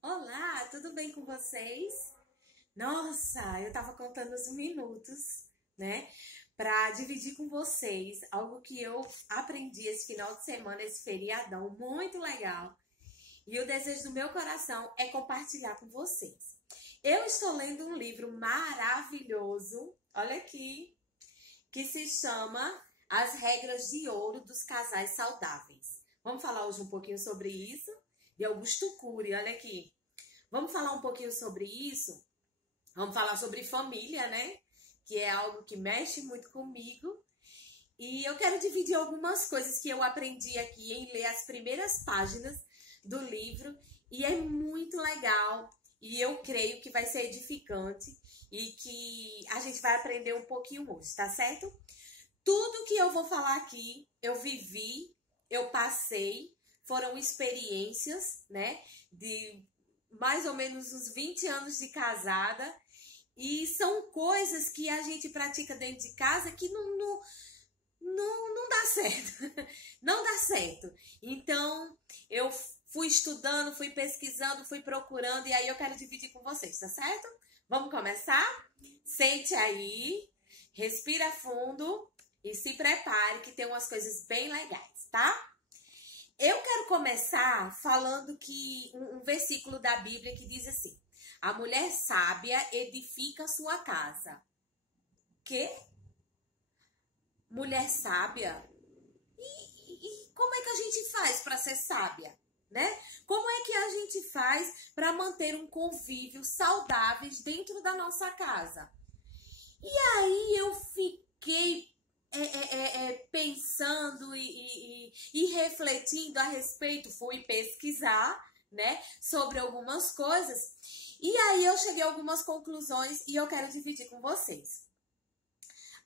Olá, tudo bem com vocês? Nossa, eu tava contando os minutos, né, pra dividir com vocês algo que eu aprendi esse final de semana, esse feriadão muito legal. E o desejo do meu coração é compartilhar com vocês. Eu estou lendo um livro maravilhoso, olha aqui, que se chama As Regras de Ouro dos Casais Saudáveis. Vamos falar hoje um pouquinho sobre isso? De Augusto Cury, olha aqui. Vamos falar um pouquinho sobre isso? Vamos falar sobre família, né? Que é algo que mexe muito comigo. E eu quero dividir algumas coisas que eu aprendi aqui em ler as primeiras páginas do livro. E é muito legal. E eu creio que vai ser edificante e que a gente vai aprender um pouquinho hoje, tá certo? Tudo que eu vou falar aqui, eu vivi, eu passei, foram experiências, né? De mais ou menos uns 20 anos de casada. E são coisas que a gente pratica dentro de casa que não dá certo. Não dá certo. Então, eu fui estudando, fui pesquisando, fui procurando e aí eu quero dividir com vocês, tá certo? Vamos começar? Sente aí, respira fundo e se prepare que tem umas coisas bem legais, tá? Eu quero começar falando que um versículo da Bíblia que diz assim: a mulher sábia edifica a sua casa. Que? Mulher sábia? E como é que a gente faz para ser sábia? Né? Como é que a gente faz para manter um convívio saudável dentro da nossa casa? E aí eu fiquei pensando e refletindo a respeito, fui pesquisar, né, sobre algumas coisas. E aí eu cheguei a algumas conclusões e eu quero dividir com vocês.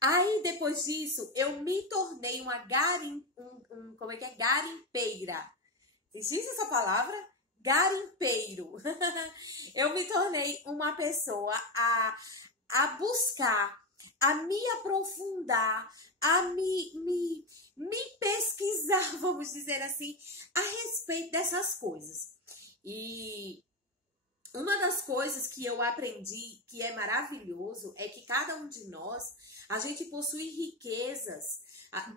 Aí, depois disso, eu me tornei uma como é que é? Garimpeira. Existe essa palavra? Garimpeiro. Eu me tornei uma pessoa a buscar, a me aprofundar, a me pesquisar, vamos dizer assim, a respeito dessas coisas. E uma das coisas que eu aprendi que é maravilhoso é que cada um de nós, a gente possui riquezas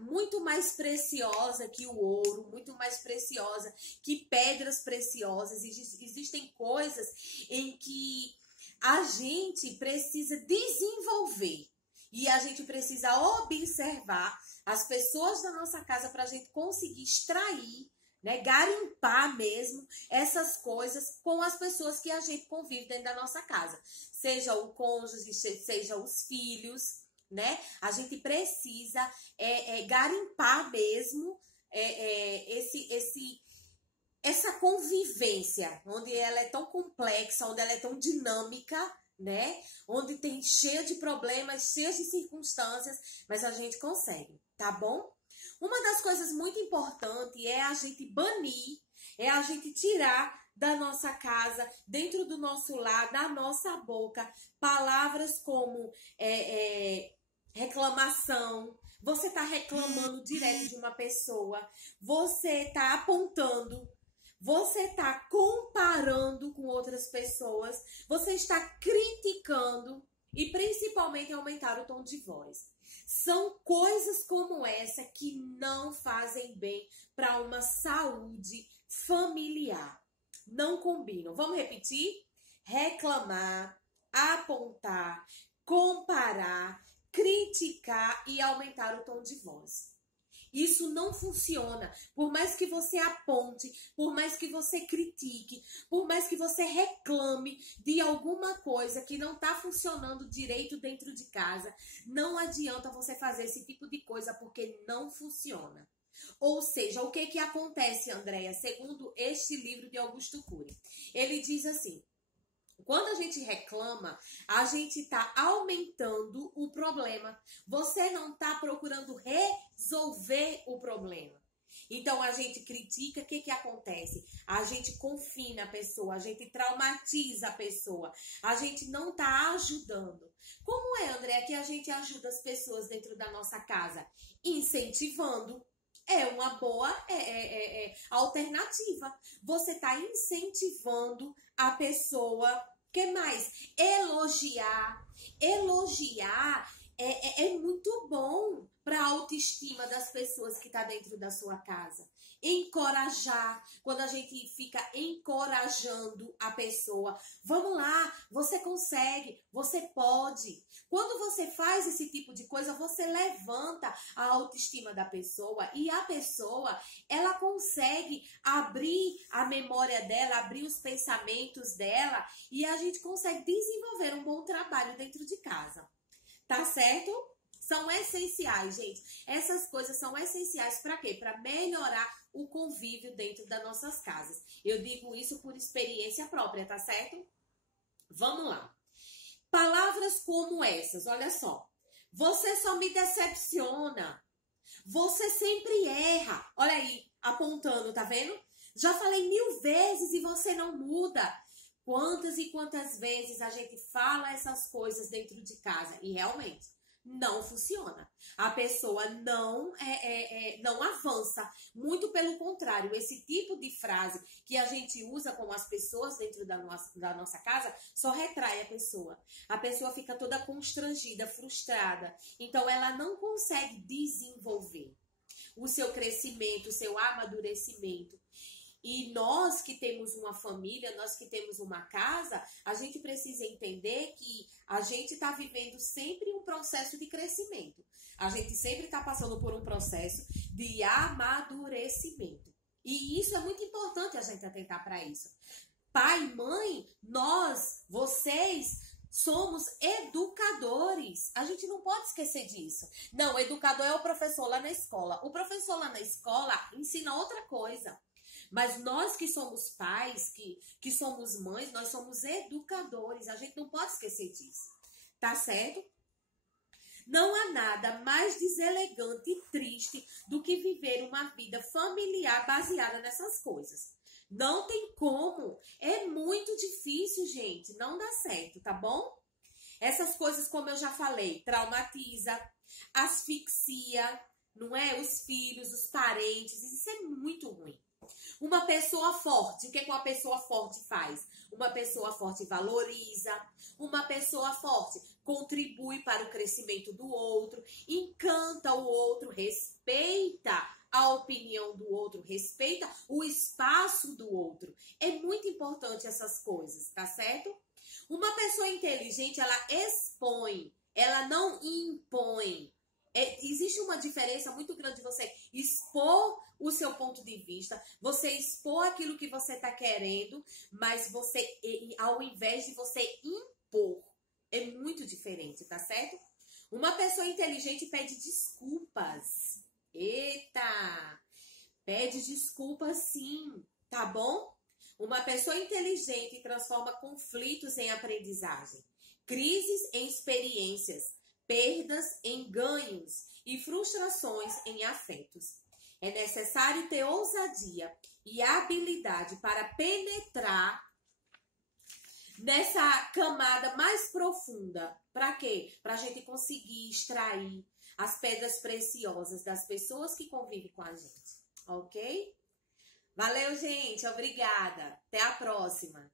muito mais preciosa que o ouro, muito mais preciosa que pedras preciosas. Existem coisas em que a gente precisa desenvolver e a gente precisa observar as pessoas da nossa casa para a gente conseguir extrair, né, garimpar mesmo essas coisas com as pessoas que a gente convive dentro da nossa casa, seja o cônjuge, seja os filhos, né? A gente precisa garimpar mesmo essa convivência, onde ela é tão complexa, onde ela é tão dinâmica, né? Onde tem cheia de problemas, cheia de circunstâncias, mas a gente consegue, tá bom? Uma das coisas muito importantes é a gente banir, é a gente tirar da nossa casa, dentro do nosso lar, da nossa boca, palavras como reclamação. Você está reclamando direto de uma pessoa, você está apontando, você está comparando com outras pessoas, você está criticando e principalmente aumentar o tom de voz. São coisas como essa que não fazem bem para uma saúde familiar. Não combinam. Vamos repetir? Reclamar, apontar, comparar, criticar e aumentar o tom de voz. Isso não funciona. Por mais que você aponte, por mais que você critique, por mais que você reclame de alguma coisa que não está funcionando direito dentro de casa, não adianta você fazer esse tipo de coisa porque não funciona. Ou seja, o que acontece, Andréia, segundo este livro de Augusto Cury? Ele diz assim: quando a gente reclama, a gente está aumentando o problema. Você não está procurando resolver o problema. Então a gente critica, o que acontece? A gente confina a pessoa, a gente traumatiza a pessoa, a gente não está ajudando. Como é, André, que a gente ajuda as pessoas dentro da nossa casa? Incentivando. é uma boa alternativa. Você está incentivando a pessoa. Que mais? Elogiar. Elogiar é muito bom para a autoestima das pessoas que estão dentro da sua casa. Encorajar, quando a gente fica encorajando a pessoa, vamos lá, você consegue, você pode. Quando você faz esse tipo de coisa, você levanta a autoestima da pessoa e a pessoa, ela consegue abrir a memória dela, abrir os pensamentos dela e a gente consegue desenvolver um bom trabalho dentro de casa. Tá certo? São essenciais, gente. Essas coisas são essenciais para quê? Para melhorar o convívio dentro das nossas casas. Eu digo isso por experiência própria, tá certo? Vamos lá. Palavras como essas, olha só. Você só me decepciona. Você sempre erra. Olha aí, apontando, tá vendo? Já falei 1000 vezes e você não muda. Quantas e quantas vezes a gente fala essas coisas dentro de casa e realmente não funciona. A pessoa não avança. Muito pelo contrário, esse tipo de frase que a gente usa com as pessoas dentro da nossa casa só retrai a pessoa. A pessoa fica toda constrangida, frustrada. Então ela não consegue desenvolver o seu crescimento, o seu amadurecimento. E nós que temos uma família, nós que temos uma casa, a gente precisa entender que a gente está vivendo sempre um processo de crescimento. A gente sempre está passando por um processo de amadurecimento. E isso é muito importante a gente atentar para isso. Pai, mãe, nós, vocês, somos educadores. A gente não pode esquecer disso. Não, o educador é o professor lá na escola. O professor lá na escola ensina outra coisa. Mas nós que somos pais, que somos mães, nós somos educadores. A gente não pode esquecer disso. Tá certo? Não há nada mais deselegante e triste do que viver uma vida familiar baseada nessas coisas. Não tem como. É muito difícil, gente. Não dá certo, tá bom? Essas coisas, como eu já falei, traumatiza, asfixia, não é? Os filhos, os parentes. Isso é muito ruim. Uma pessoa forte, o que uma pessoa forte faz? Uma pessoa forte valoriza, uma pessoa forte contribui para o crescimento do outro, encanta o outro, respeita a opinião do outro, respeita o espaço do outro. É muito importante essas coisas, tá certo? Uma pessoa inteligente, ela expõe, ela não impõe. Existe uma diferença muito grande de você expor o seu ponto de vista, você expor aquilo que você está querendo, mas você, ao invés de você impor, é muito diferente, tá certo? Uma pessoa inteligente pede desculpas. Eita! Pede desculpas sim, tá bom? Uma pessoa inteligente transforma conflitos em aprendizagem, crises em experiências, perdas em ganhos e frustrações em afetos. É necessário ter ousadia e habilidade para penetrar nessa camada mais profunda. Para quê? Para a gente conseguir extrair as pedras preciosas das pessoas que convivem com a gente. Ok? Valeu, gente. Obrigada. Até a próxima.